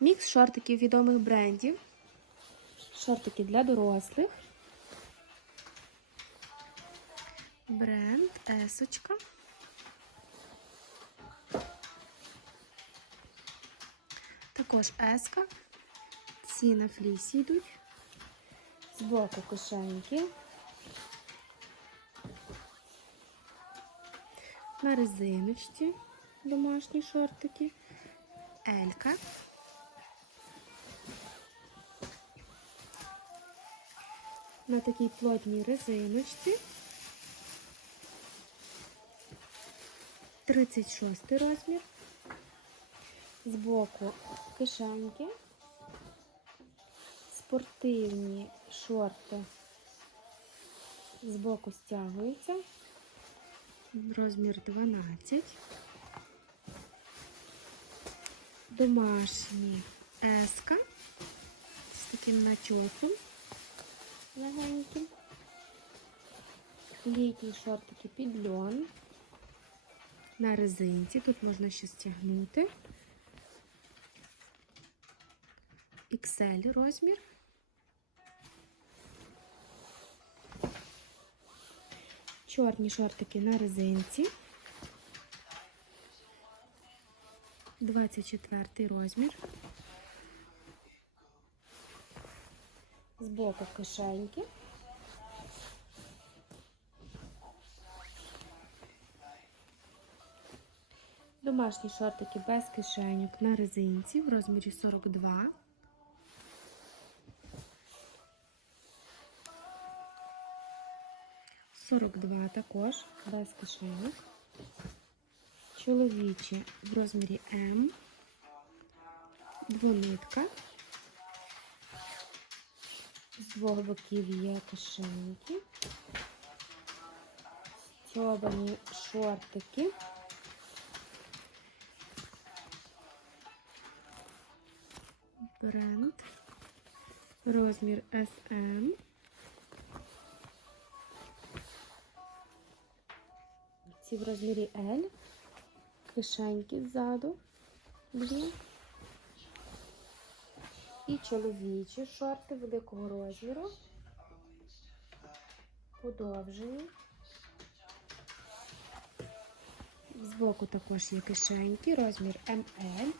Мікс шортиків відомих брендів. Шортики для дорослих. Бренд Есочка. Також еска. Ці на флісі йдуть. Збоку кишеньки. На резиночці домашні шортики. Елька. На такій плотній резиночці. 36 розмір. Збоку кишеньки. Спортивні шорти збоку стягуються. Розмір 12. Домашні еска з таким начосом легеньким. Літні шортики під льон. На резинці. Тут можна ще стягнути. XL розмір. Чорні шортики на резинці. 24 розмір. Збоку кишеньки. Домашні шортики без кишеньок на резинці в розмірі 42. Сорок два також без кишеньок. Чоловічі в розмірі М. Двонитка. З двох боків є кишеньки. Стьобані шортики. Бренд. Розмір SM. Ці в розмірі L. Кишеньки ззаду. Дві. І чоловічі шорти великого розміру. Подовжені. Збоку також є кишеньки, розмір ML.